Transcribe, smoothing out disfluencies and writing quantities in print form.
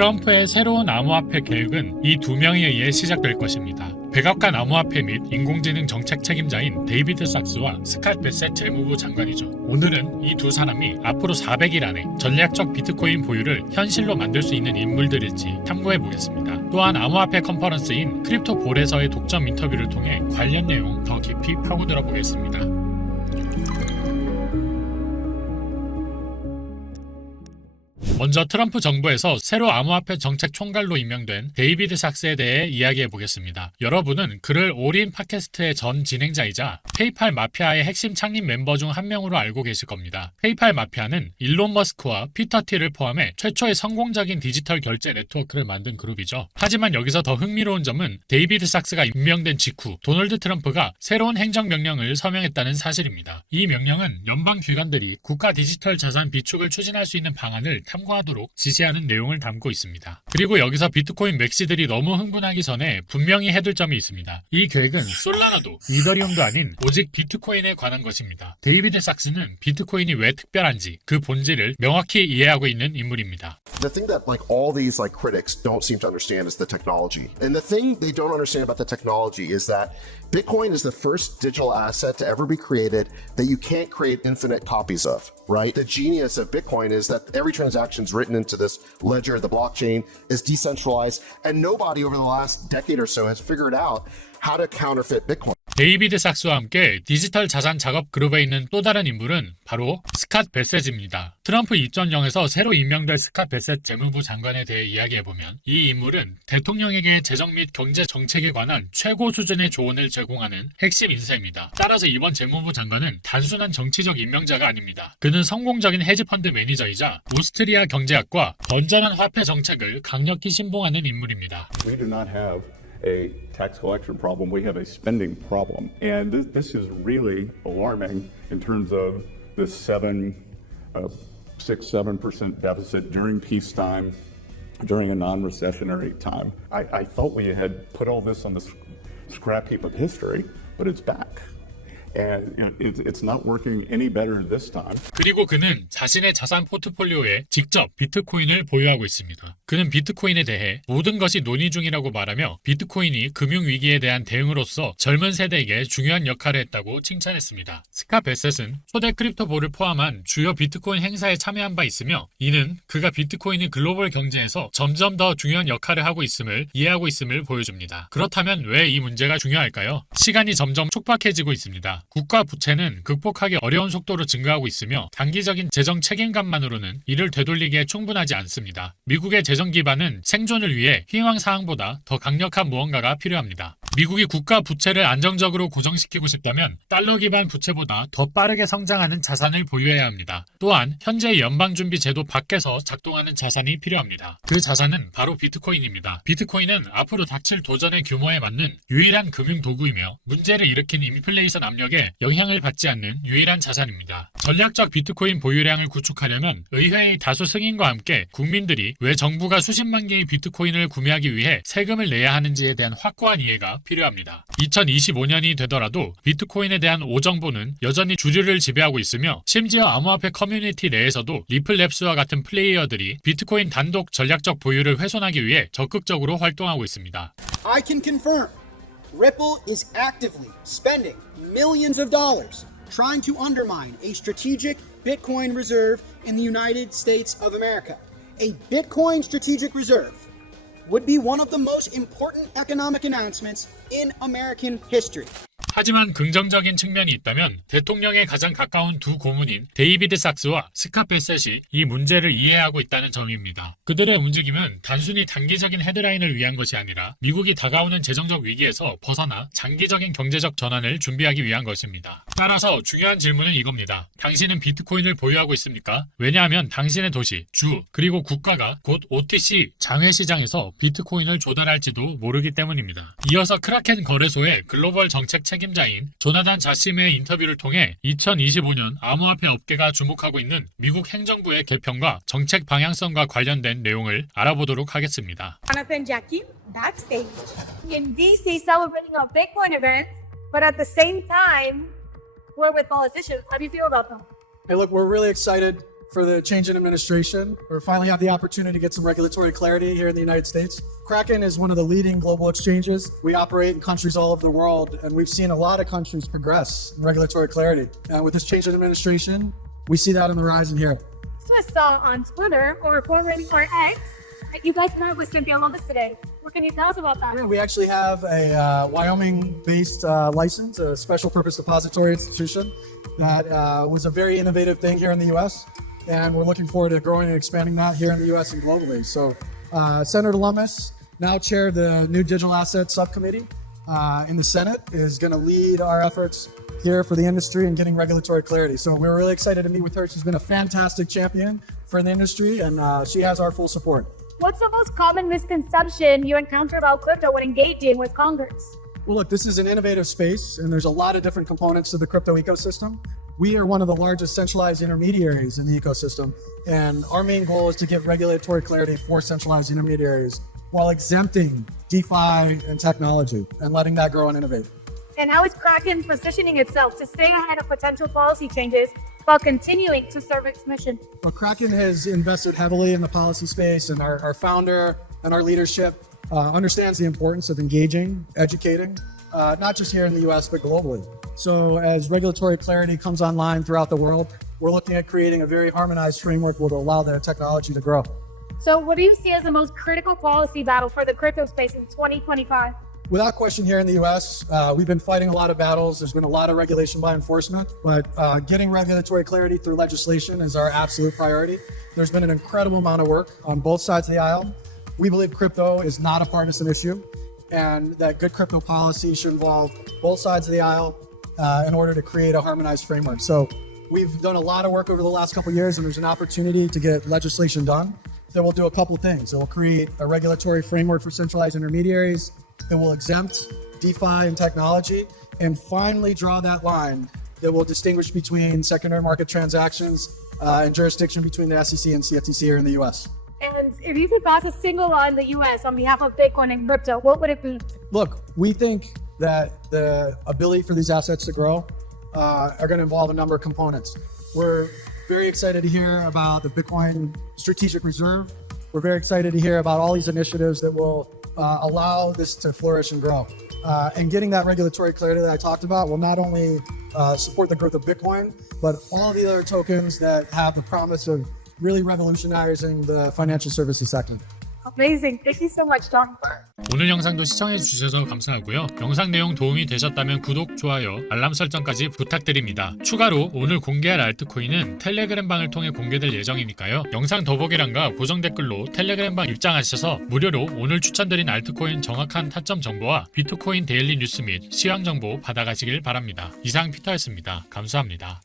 트럼프의 새로운 암호화폐 계획은 이 두 명에 의해 시작될 것입니다. 백악관 암호화폐 및 인공지능 정책 책임자인 데이비드 sak스와 스캇 베셋 재무부 장관이죠. 오늘은 이 두 사람이 앞으로 400일 안에 전략적 비트코인 보유를 현실로 만들 수 있는 인물들일지 탐구해 보겠습니다. 또한 암호화폐 컨퍼런스인 크립토볼에서의 독점 인터뷰를 통해 관련 내용 더 깊이 파고들어 보겠습니다. 먼저 트럼프 정부에서 새로 암호화폐 정책 총괄로 임명된 데이비드 sak스에 대해 이야기해 보겠습니다. 여러분은 그를 올인 팟캐스트의 전 진행자이자 페이팔 마피아의 핵심 창립 멤버 중 한 명으로 알고 계실 겁니다. 페이팔 마피아는 일론 머스크와 피터 틸을 포함해 최초의 성공적인 디지털 결제 네트워크를 만든 그룹이죠. 하지만 여기서 더 흥미로운 점은 데이비드 sak스가 임명된 직후 도널드 트럼프가 새로운 행정명령을 서명했다는 사실입니다. 이 명령은 연방 기관들이 국가 디지털 자산 비축을 추진할 수 있는 방안을 탐구하도록 지시하는 내용을 담고 있습니다. 그리고 여기서 비트코인 맥시들이 너무 흥분하기 전에 분명히 해둘 점이 있습니다. 이 계획은 솔라나도, 이더리움도 아닌 오직 비트코인에 관한 것입니다. 데이비드 sak스는 비트코인이 왜 특별한지 그 본질을 명확히 이해하고 있는 인물입니다. The thing that all these critics don't seem to understand is the technology. And the thing they don't understand about the technology is that Bitcoin is the first digital asset to ever be created that you can't create infinite copies of, right? The genius of Bitcoin is that every transaction is written into this ledger, the blockchain is decentralized, and nobody over the last decade or so has figured out how to counterfeit Bitcoin. 데이비드 sak스와 함께 디지털 자산 작업 그룹에 있는 또 다른 인물은 바로 스캇 베셋입니다. 트럼프 2.0에서 새로 임명될 스캇 베셋 재무부 장관에 대해 이야기해보면 이 인물은 대통령에게 재정 및 경제 정책에 관한 최고 수준의 조언을 제공하는 핵심 인사입니다. 따라서 이번 재무부 장관은 단순한 정치적 임명자가 아닙니다. 그는 성공적인 헤지펀드 매니저이자 오스트리아 경제학과 건전한 화폐 정책을 강력히 신봉하는 인물입니다. We do not have a tax collection problem, we have a spending problem. And this is really alarming in terms of the 6-7% deficit during peacetime, during a non-recessionary time. I thought we had put all this on the scrap heap of history, but it's back. And it's not working any better this time. 그리고 그는 자신의 자산 포트폴리오에 직접 비트코인을 보유하고 있습니다. 그는 비트코인에 대해 모든 것이 논의 중이라고 말하며 비트코인이 금융위기에 대한 대응으로서 젊은 세대에게 중요한 역할을 했다고 칭찬했습니다. 스캇 베셋은 초대 크립토볼을 포함한 주요 비트코인 행사에 참여한 바 있으며 이는 그가 비트코인이 글로벌 경제에서 점점 더 중요한 역할을 하고 있음을 이해하고 있음을 보여줍니다. 그렇다면 왜 이 문제가 중요할까요? 시간이 점점 촉박해지고 있습니다. 국가 부채는 극복하기 어려운 속도로 증가하고 있으며 단기적인 재정 책임감만으로는 이를 되돌리기에 충분하지 않습니다. 미국의 재정 기반은 생존을 위해 희망사항보다 더 강력한 무언가가 필요합니다. 미국이 국가 부채를 안정적으로 고정시키고 싶다면 달러 기반 부채보다 더 빠르게 성장하는 자산을 보유해야 합니다. 또한 현재 연방준비제도 밖에서 작동하는 자산이 필요합니다. 그 자산은 바로 비트코인입니다. 비트코인은 앞으로 닥칠 도전의 규모에 맞는 유일한 금융 도구이며 문제를 일으킨 인플레이션 압력에 영향을 받지 않는 유일한 자산입니다. 전략적 비트코인 보유량을 구축하려면 의회의 다수 승인과 함께 국민들이 왜 정부가 수십만 개의 비트코인을 구매하기 위해 세금을 내야 하는지에 대한 확고한 이해가 필요합니다. 2025년이 되더라도 비트코인에 대한 오정보는 여전히 주류를 지배하고 있으며 심지어 암호화폐 커뮤니티 내에서도 리플랩스와 같은 플레이어들이 비트코인 단독 전략적 보유를 훼손하기 위해 적극적으로 활동하고 있습니다. I can confirm Ripple is actively spending millions of dollars trying to undermine a strategic Bitcoin reserve in the United States of America. A Bitcoin strategic reserve would be one of the most important economic announcements in American history. 하지만 긍정적인 측면이 있다면 대통령에 가장 가까운 두 고문인 데이비드 sak스와 스캇 베셋이 이 문제를 이해하고 있다는 점입니다. 그들의 움직임은 단순히 단기적인 헤드라인을 위한 것이 아니라 미국이 다가오는 재정적 위기에서 벗어나 장기적인 경제적 전환을 준비하기 위한 것입니다. 따라서 중요한 질문은 이겁니다. 당신은 비트코인을 보유하고 있습니까? 왜냐하면 당신의 도시, 주, 그리고 국가가 곧 OTC 장외시장에서 비트코인을 조달할지도 모르기 때문입니다. 이어서 크라켄 거래소의 글로벌 정책 책임자인 조나단 자심의 인터뷰를 통해 2025년 암호화폐 업계가 주목하고 있는 미국 행정부의 개편과 정책 방향성과 관련된 내용을 알아보도록 하겠습니다. Jonathan Jackie, backstage in DC celebrating a Bitcoin event, but at the same time, we're with politicians. How do you feel about them? Hey, look, we're really excited for the change in administration. We finally have the opportunity to get some regulatory clarity here in the United States. Kraken is one of the leading global exchanges. We operate in countries all over the world, and we've seen a lot of countries progress in regulatory clarity. And with this change in administration, we see that on the horizon here. So I saw on Twitter, or formerly X, that you guys met with Cynthia Lummis today. What can you tell us about that? Yeah, we actually have a Wyoming-based license, a special purpose depository institution that was a very innovative thing here in the U.S. And we're looking forward to growing and expanding that here in the U.S. and globally. So Senator Lummis, now chair of the new Digital Assets Subcommittee in the Senate, is going to lead our efforts here for the industry and getting regulatory clarity. So we're really excited to meet with her. She's been a fantastic champion for the industry, and she has our full support. What's the most common misconception you encounter about crypto when engaging with Congress? Well, look, this is an innovative space, and there's a lot of different components to the crypto ecosystem. We are one of the largest centralized intermediaries in the ecosystem, and our main goal is to get regulatory clarity for centralized intermediaries while exempting DeFi and technology and letting that grow and innovate. And how is Kraken positioning itself to stay ahead of potential policy changes while continuing to serve its mission? Well, Kraken has invested heavily in the policy space, and our founder and our leadership understands the importance of engaging, educating, not just here in the US, but globally. So as regulatory clarity comes online throughout the world, we're looking at creating a very harmonized framework that will allow the technology to grow. So what do you see as the most critical policy battle for the crypto space in 2025? Without question, here in the US, we've been fighting a lot of battles. There's been a lot of regulation by enforcement, but getting regulatory clarity through legislation is our absolute priority. There's been an incredible amount of work on both sides of the aisle. We believe crypto is not a partisan issue, and that good crypto policy should involve both sides of the aisle in order to create a harmonized framework. So we've done a lot of work over the last couple of years, and there's an opportunity to get legislation done that will do a couple things. It will create a regulatory framework for centralized intermediaries. It will exempt DeFi and technology, and finally draw that line that will distinguish between secondary market transactions and jurisdiction between the SEC and CFTC here in the US. And if you could pass a single law in the US on behalf of Bitcoin and crypto, what would it be? Look, we think that the ability for these assets to grow are going to involve a number of components. We're very excited to hear about the Bitcoin Strategic Reserve. We're very excited to hear about all these initiatives that will allow this to flourish and grow. And getting that regulatory clarity that I talked about will not only support the growth of Bitcoin, but all the other tokens that have the promise of really revolutionizing the financial services sector. Amazing. Thank you so much, John. 오늘 영상도 시청해 주셔서 감사하고요. 영상 내용 도움이 되셨다면 구독, 좋아요, 알람 설정까지 부탁드립니다. 추가로 오늘 공개할 알트코인은 텔레그램 방을 통해 공개될 예정이니까요. 영상 더보기란과 고정 댓글로 텔레그램 방 입장하셔서 무료로 오늘 추천드린 알트코인 정확한 타점 정보와 비트코인 데일리 뉴스 및 시황 정보 받아가시길 바랍니다. 이상 피터였습니다. 감사합니다.